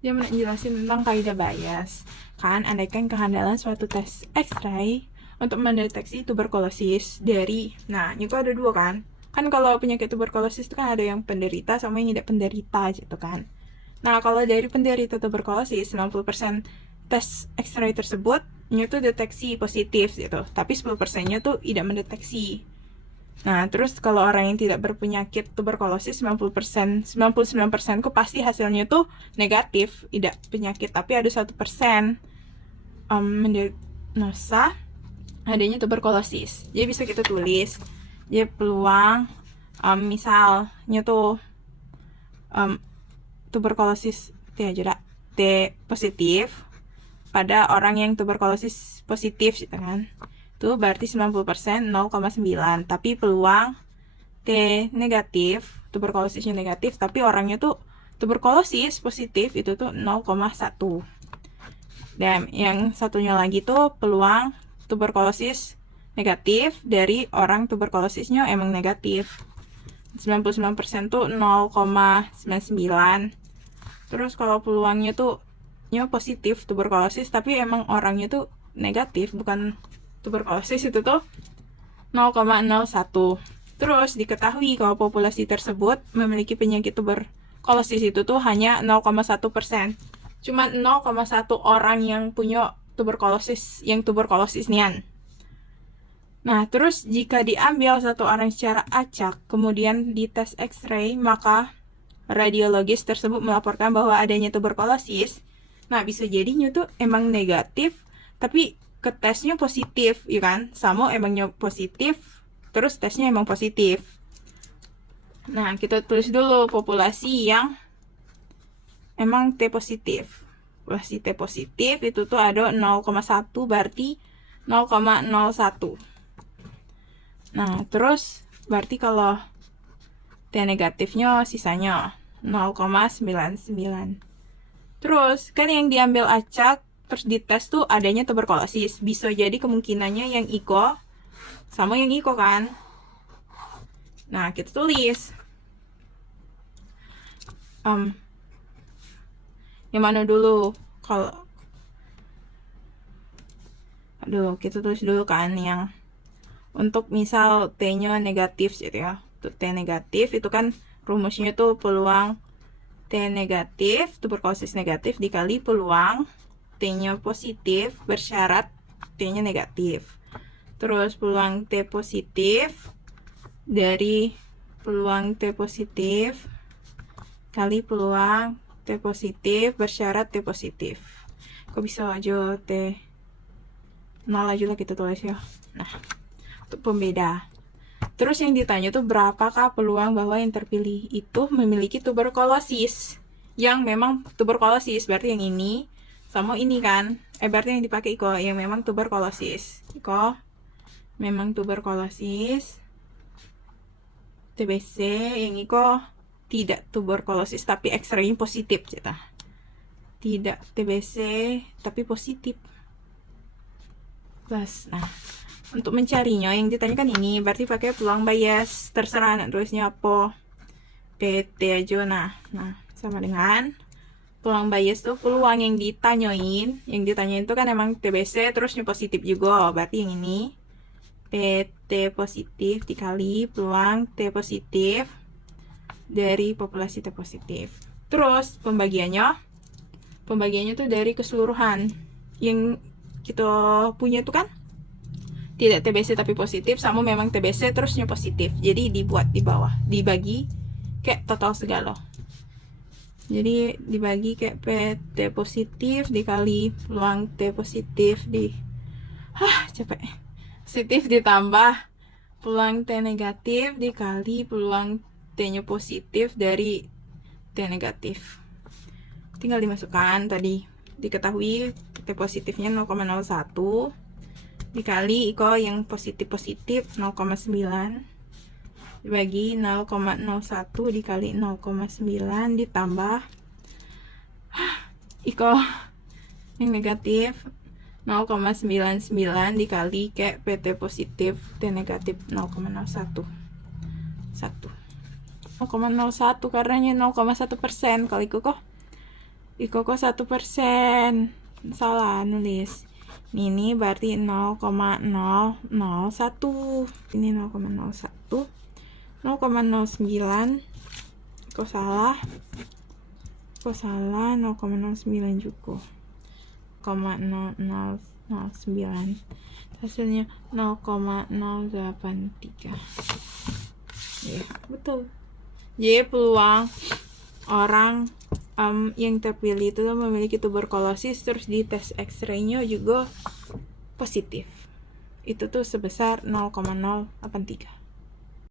Dia menjelaskan tentang kaidah bias. Kan, andaikan kehandalan suatu tes X-ray untuk mendeteksi tuberkulosis dari, nah, itu ada dua kan. Kan kalau penyakit tuberkulosis itu kan ada yang penderita sama yang tidak penderita gitu kan. Nah, kalau dari penderita tuberkulosis, 90% tes X-ray tersebut itu deteksi positif gitu. Tapi 10%-nya tuh tidak mendeteksi. Nah, terus kalau orang yang tidak berpenyakit tuberkulosis 90%, 99% kok pasti hasilnya tuh negatif, tidak penyakit, tapi ada 1% mendiagnosa adanya tuberkulosis. Jadi bisa kita tulis, jadi peluang misalnya tuh tuberkulosis T aja T positif pada orang yang tuberkulosis positif gitu kan. Itu berarti 90% 0,9, tapi peluang T negatif, tuberkulosisnya negatif, tapi orangnya tuh tuberkulosis positif itu tuh 0,1. Dan yang satunya lagi tuh peluang tuberkulosis negatif dari orang tuberkulosisnya emang negatif. 99% tuh 0,99. Terus kalau peluangnya tuh positif tuberkulosis tapi emang orangnya tuh negatif bukan tuberkulosis itu tuh 0,01. Terus diketahui kalau populasi tersebut memiliki penyakit tuberkulosis itu tuh hanya 0,1%. Cuma 0,1 orang yang punya tuberkulosis yang tuberkulosis nian. Nah, terus jika diambil satu orang secara acak, kemudian dites X-ray, maka radiologis tersebut melaporkan bahwa adanya tuberkulosis. Nah, bisa jadinya tuh emang negatif, tapi ke tesnya positif, ya kan? Sama emangnya positif, terus tesnya emang positif. Nah, kita tulis dulu populasi yang emang T positif. Populasi T positif itu tuh ada 0,1 berarti 0,01. Nah, terus berarti kalau T negatifnya sisanya 0,99. Terus, kan yang diambil acak terus dites tuh adanya tuberkulosis. Bisa jadi kemungkinannya yang IKO sama yang IKO kan. Nah, kita tulis. Yang mana dulu? Kalau kita tulis dulu kan yang untuk misal T-nya negatif gitu ya. Untuk T negatif itu kan rumusnya tuh peluang T negatif, tuberkulosis negatif dikali peluang T-nya positif bersyarat T-nya negatif. Terus peluang T positif dari peluang T positif kali peluang T positif bersyarat T positif. Kok bisa aja T 0 aja lah kita tulis ya. Nah, untuk pembeda. Terus yang ditanya tuh berapakah peluang bahwa yang terpilih itu memiliki tuberkulosis. Yang memang tuberkulosis, berarti yang ini sama ini kan. Berarti yang dipakai Iko yang memang tuberkulosis. Iko memang tuberkulosis. TBC yang Iko tidak tuberkulosis tapi X-ray positif cita. Tidak TBC tapi positif. Plus, nah, untuk mencarinya yang ditanyakan ini berarti pakai peluang bias, terserah nak tulisnya apa. PT aja nah sama dengan peluang bias tuh peluang yang ditanyain tuh kan emang TBC terusnya positif juga, berarti yang ini PT positif dikali peluang T positif dari populasi T positif. Terus pembagiannya tuh dari keseluruhan yang kita punya tuh kan tidak TBC tapi positif sama memang TBC terusnya positif, jadi dibuat di bawah dibagi kayak total segala, jadi dibagi kayak PT positif dikali peluang T positif di capek positif ditambah peluang T negatif dikali peluang T nya positif dari T negatif, tinggal dimasukkan tadi diketahui T positifnya 0,01 dikali Iko yang positif 0,9 dibagi 0,01 dikali 0,9 ditambah Iko yang negatif 0,99 dikali kayak PT positif T negatif 0,01 1 0,01 karena 0,1% kali kok Iko kok 1%. Salah nulis. Ini berarti 0,001. Ini 0,01. 0,09. Kok salah? 0,09 juga. 0,0009. Hasilnya 0,083. Ya, betul. Jadi peluang orang yang terpilih itu memiliki tuberkulosis terus di tes X-ray-nya juga positif. Itu tuh sebesar 0,083.